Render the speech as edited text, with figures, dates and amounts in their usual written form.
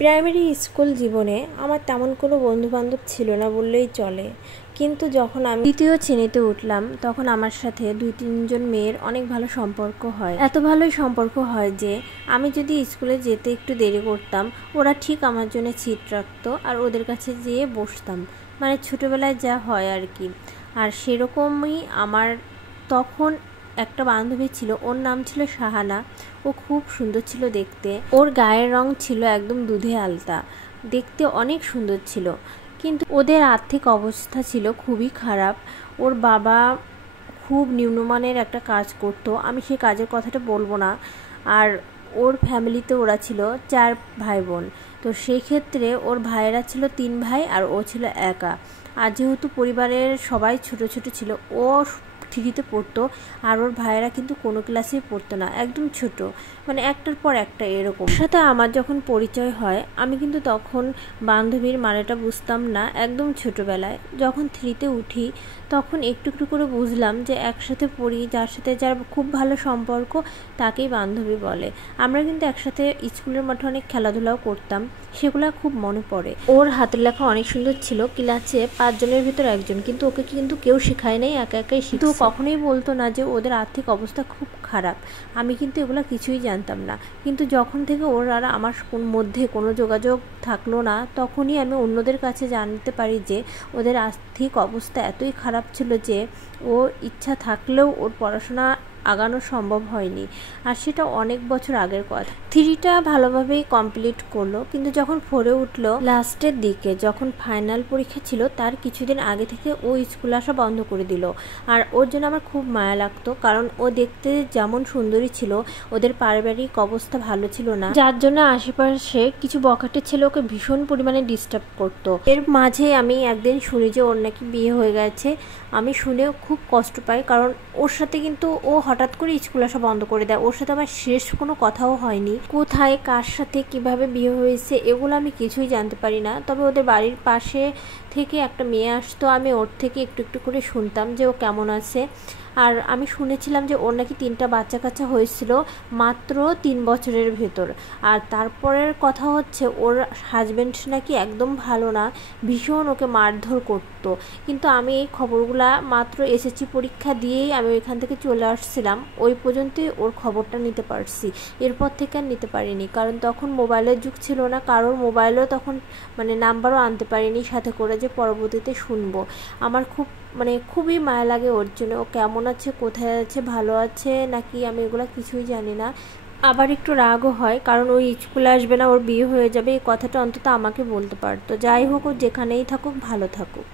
Primary school জীবনে আমার তেমন কোনো বন্ধুবান্ধব ছিল না বললেই চলে। কিন্তু যখন আমি দ্বিতীয় শ্রেণীতে উঠলাম তখন আমার সাথে 2-3জন মেয়ের অনেক ভালো সম্পর্ক হয়। এত ভালোই সম্পর্ক হয় যে আমি যদি স্কুলে যেতে একটু দেরি করতাম, ওরা ঠিক আমার জন্য সিট রাখতো আর ওদের কাছে যেয়ে বসতাম। মানে ছোটোবেলায় যা হয় আর কি। আর সেরকমই আমার তখন একটা বান্ধবী ছিল, ওর নাম ছিল শাহানা। ও খুব সুন্দর ছিল দেখতে। ওর গায়ের রং ছিল একদম দুধে আলতা, দেখতে অনেক সুন্দর ছিল। কিন্তু ওদের আর্থিক অবস্থা ছিল খুবই খারাপ। ওর বাবা খুব নিম্নমানের একটা কাজ করতো, আমি সেই কাজের কথাটা বলবো না। আর ওর ফ্যামিলিতে ওরা ছিল 4 ভাই বোন। তো সেই ক্ষেত্রে ওর ভাইয়েরা ছিল 3 ভাই আর ও ছিল একা। আর যেহেতু পরিবারের সবাই ছোট ছোট ছিল, ও 3তে পড়তো আর ওর ভাইয়েরা কিন্তু কোনো ক্লাসেই পড়তো না, একদম ছোট, মানে একটার পর একটা এরকম। ওর সাথে আমার যখন পরিচয় হয় আমি কিন্তু তখন বান্ধবীর মানেটা বুঝতাম না, একদম ছোটোবেলায়। যখন 3তে উঠি তখন একটু একটু করে বুঝলাম যে একসাথে পড়ি, যার সাথে যার খুব ভালো সম্পর্ক তাকেই বান্ধবী বলে। আমরা কিন্তু একসাথে স্কুলের মাঠে অনেক খেলাধুলাও করতাম, সেগুলো খুব মনে পড়ে। ওর হাতের লেখা অনেক সুন্দর ছিল, ক্লাসে 5 জনের ভিতর একজন, কিন্তু ওকে কিন্তু কেউ শেখায় নাই, একা একাই শিখতো। কখনোই বলতো না যে ওদের আর্থিক অবস্থা খুব খারাপ, আমি কিন্তু এগুলো কিছুই জানতাম না। কিন্তু যখন থেকে ওর আর আমার মধ্যে কোনো যোগাযোগ থাকলো না, তখনই আমি অন্যদের কাছে জানতে পারি যে ওদের আর্থিক অবস্থা এতই খারাপ ছিল যে ও ইচ্ছা থাকলেও ওর পড়াশোনা আগানো সম্ভব হয়নি। আর সেটা অনেক বছর আগের কথা। 3টা ভালোভাবেই কমপ্লিট করলো, কিন্তু যখন 4-এ উঠলো লাস্টের দিকে, যখন ফাইনাল পরীক্ষা ছিল তার কিছুদিন আগে থেকে ও স্কুল আসা বন্ধ করে দিল। আর ওর জন্য আমার খুব মায়া লাগতো, কারণ ও দেখতে যেমন সুন্দরী ছিল, ওদের পারিবারিক অবস্থা ভালো ছিল না, যার জন্য আশেপাশে কিছু বখাটে ছেলে ওকে ভীষণ পরিমাণে ডিস্টার্ব করতো। এর মাঝে আমি একদিন শুনি যে ওর নাকি বিয়ে হয়ে গেছে। আমি শুনেও খুব কষ্ট পাই, কারণ ওর সাথে কিন্তু ও হঠাৎ করে স্কুল আসা বন্ধ করে দেয়। ওর সাথে আমার শেষ কোনো কথাও হয়নি, কোথায় কার সাথে কিভাবে বিয়ে হয়েছে এগুলো আমি কিছুই জানতে পারি না। তবে ওদের বাড়ির পাশে থেকে একটা মেয়ে আসতো, আমি ওর থেকে একটু একটু করে শুনতাম যে ও কেমন আছে। আর আমি শুনেছিলাম যে ওর নাকি 3টা বাচ্চা কাচ্চা হয়েছিল মাত্র 3 বছরের ভেতর। আর তারপরের কথা হচ্ছে ওর হাজব্যান্ড নাকি একদম ভালো না, ভীষণ ওকে মারধর করতো। কিন্তু আমি এই খবরগুলা মাত্র এসএসসি পরীক্ষা দিয়েই আমি ওইখান থেকে চলে আসছিলাম, ওই পর্যন্তই ওর খবরটা নিতে পারছি। এরপর থেকে আর নিতে পারিনি, কারণ তখন মোবাইলের যুগ ছিল না, কারোর মোবাইলও তখন মানে নাম্বারও আনতে পারিনি সাথে করে যে পরবর্তীতে শুনবো। আমার খুবই মায়া লাগে ওর জন্য। ও কেমন আছে, কোথায় আছে, ভালো আছে নাকি, আমি এগুলো কিছুই জানি না। আবার একটু রাগও হয়, কারণ ওই স্কুলে আসবে না, ওর বিয়ে হয়ে যাবে, এই কথাটা অন্তত আমাকে বলতে পারতো। যাই হোক, ও যেখানেই থাকুক ভালো থাকুক।